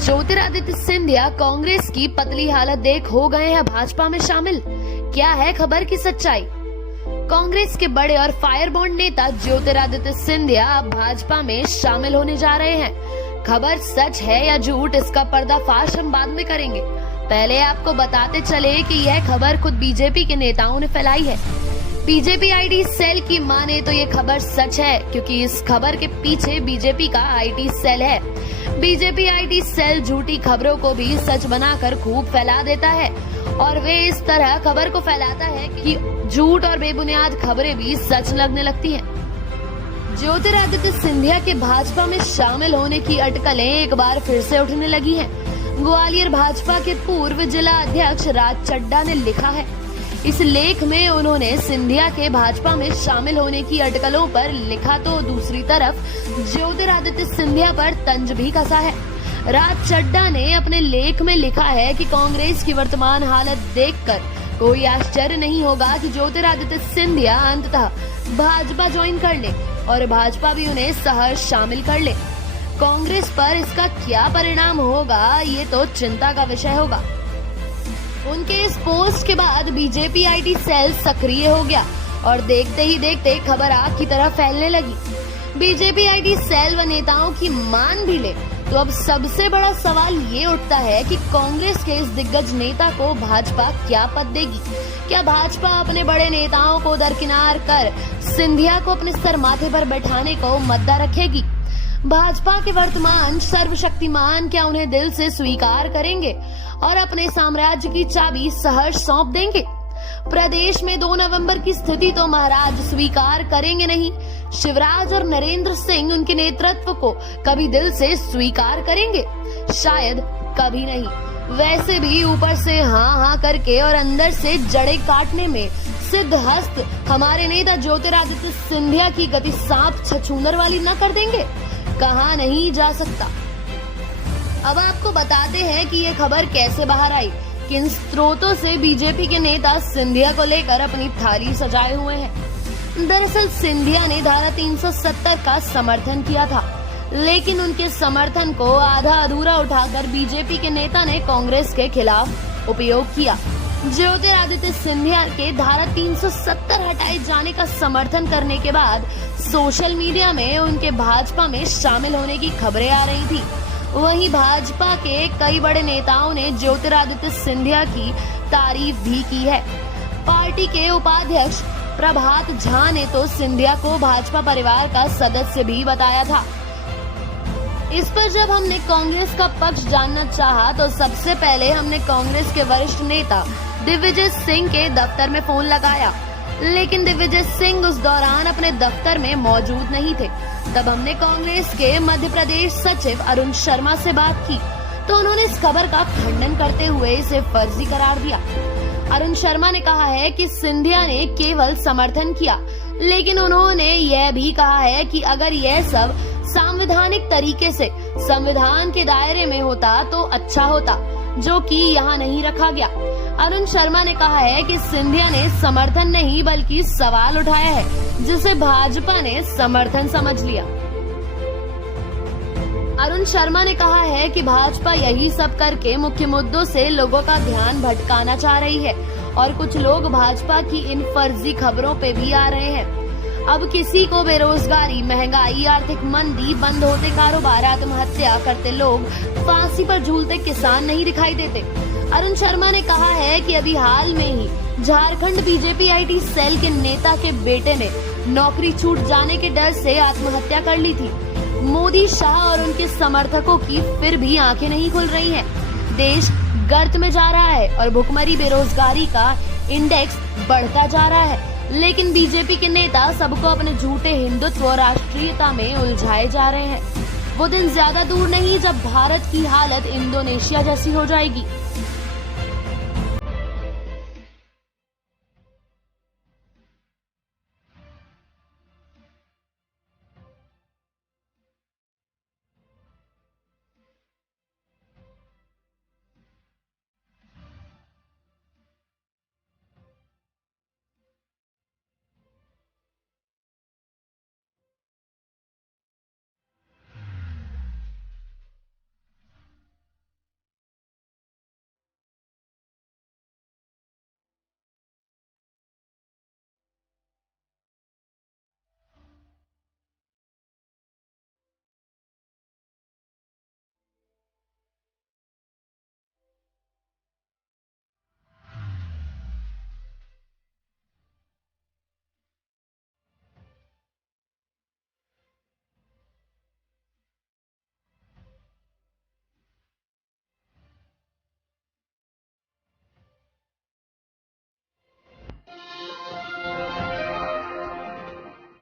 ज्योतिरादित्य सिंधिया कांग्रेस की पतली हालत देख हो गए हैं भाजपा में शामिल। क्या है खबर की सच्चाई? कांग्रेस के बड़े और फायरबॉन्ड नेता ज्योतिरादित्य सिंधिया अब भाजपा में शामिल होने जा रहे हैं। खबर सच है या झूठ, इसका पर्दाफाश हम बाद में करेंगे। पहले आपको बताते चले कि यह खबर खुद बीजेपी के नेताओं ने फैलाई है। बीजेपी आईटी सेल की माने तो ये खबर सच है, क्योंकि इस खबर के पीछे बीजेपी का आईटी सेल है। बीजेपी आईटी सेल झूठी खबरों को भी सच बनाकर खूब फैला देता है, और वे इस तरह खबर को फैलाता है कि झूठ और बेबुनियाद खबरें भी सच लगने लगती हैं। ज्योतिरादित्य सिंधिया के भाजपा में शामिल होने की अटकलें एक बार फिर से उठने लगी हैं। ग्वालियर भाजपा के पूर्व जिला अध्यक्ष राज चड्ढा ने लिखा है। इस लेख में उन्होंने सिंधिया के भाजपा में शामिल होने की अटकलों पर लिखा, तो दूसरी तरफ ज्योतिरादित्य सिंधिया पर तंज भी कसा है। राज चड्ढा ने अपने लेख में लिखा है कि कांग्रेस की वर्तमान हालत देखकर कोई आश्चर्य नहीं होगा कि ज्योतिरादित्य सिंधिया अंततः भाजपा ज्वाइन कर ले और भाजपा भी उन्हें सहर्ष शामिल कर ले। कांग्रेस पर इसका क्या परिणाम होगा, ये तो चिंता का विषय होगा। उनके इस पोस्ट के बाद बीजेपी आईटी सेल सक्रिय हो गया और देखते ही देखते खबर आग की तरह फैलने लगी। बीजेपी आईटी सेल व नेताओं की मान भी ले तो अब सबसे बड़ा सवाल ये उठता है कि कांग्रेस के इस दिग्गज नेता को भाजपा क्या पद देगी। क्या भाजपा अपने बड़े नेताओं को दरकिनार कर सिंधिया को अपने सर माथे पर बैठाने को मद्दा रखेगी? भाजपा के वर्तमान सर्वशक्तिमान क्या उन्हें दिल से स्वीकार करेंगे और अपने साम्राज्य की चाबी सहर्ष सौंप देंगे? प्रदेश में 2 नवंबर की स्थिति तो महाराज स्वीकार करेंगे नहीं। शिवराज और नरेंद्र सिंह उनके नेतृत्व को कभी दिल से स्वीकार करेंगे? शायद कभी नहीं। वैसे भी ऊपर से हाँ करके और अंदर से जड़े काटने में सिद्ध हस्त हमारे नेता ज्योतिरादित्य सिंधिया की गति सांप छछूंदर वाली न कर देंगे? कहा नहीं जा सकता। अब आपको बताते हैं कि ये खबर कैसे बाहर आई, किन स्रोतों से बीजेपी के नेता सिंधिया को लेकर अपनी थाली सजाए हुए हैं। दरअसल सिंधिया ने धारा 370 का समर्थन किया था, लेकिन उनके समर्थन को आधा अधूरा उठाकर बीजेपी के नेता ने कांग्रेस के खिलाफ उपयोग किया। ज्योतिरादित्य सिंधिया के धारा 370 हटाए जाने का समर्थन करने के बाद सोशल मीडिया में उनके भाजपा में शामिल होने की खबरें आ रही थी। वहीं भाजपा के कई बड़े नेताओं ने ज्योतिरादित्य सिंधिया की तारीफ भी की है। पार्टी के उपाध्यक्ष प्रभात झा ने तो सिंधिया को भाजपा परिवार का सदस्य भी बताया था। इस पर जब हमने कांग्रेस का पक्ष जानना चाहा तो सबसे पहले हमने कांग्रेस के वरिष्ठ नेता दिग्विजय सिंह के दफ्तर में फोन लगाया, लेकिन दिग्विजय सिंह उस दौरान अपने दफ्तर में मौजूद नहीं थे। तब हमने कांग्रेस के मध्य प्रदेश सचिव अरुण शर्मा से बात की, तो उन्होंने इस खबर का खंडन करते हुए इसे फर्जी करार दिया। अरुण शर्मा ने कहा है कि सिंधिया ने केवल समर्थन किया, लेकिन उन्होंने यह भी कहा है कि अगर यह सब संवैधानिक तरीके से संविधान के दायरे में होता तो अच्छा होता, जो कि यहाँ नहीं रखा गया। अरुण शर्मा ने कहा है कि सिंधिया ने समर्थन नहीं बल्कि सवाल उठाया है, जिसे भाजपा ने समर्थन समझ लिया। अरुण शर्मा ने कहा है कि भाजपा यही सब करके मुख्य मुद्दों से लोगों का ध्यान भटकाना चाह रही है और कुछ लोग भाजपा की इन फर्जी खबरों पे भी आ रहे हैं। अब किसी को बेरोजगारी, महंगाई, आर्थिक मंदी, बंद होते कारोबार, आत्महत्या करते लोग, फांसी पर झूलते किसान नहीं दिखाई देते। अरुण शर्मा ने कहा है कि अभी हाल में ही झारखंड बीजेपी आईटी सेल के नेता के बेटे ने नौकरी छूट जाने के डर से आत्महत्या कर ली थी। मोदी, शाह और उनके समर्थकों की फिर भी आंखें नहीं खुल रही हैं। देश गर्त में जा रहा है और भुखमरी, बेरोजगारी का इंडेक्स बढ़ता जा रहा है, लेकिन बीजेपी के नेता सबको अपने झूठे हिंदुत्व और राष्ट्रीयता में उलझाए जा रहे हैं। वो दिन ज्यादा दूर नहीं जब भारत की हालत इंडोनेशिया जैसी हो जाएगी।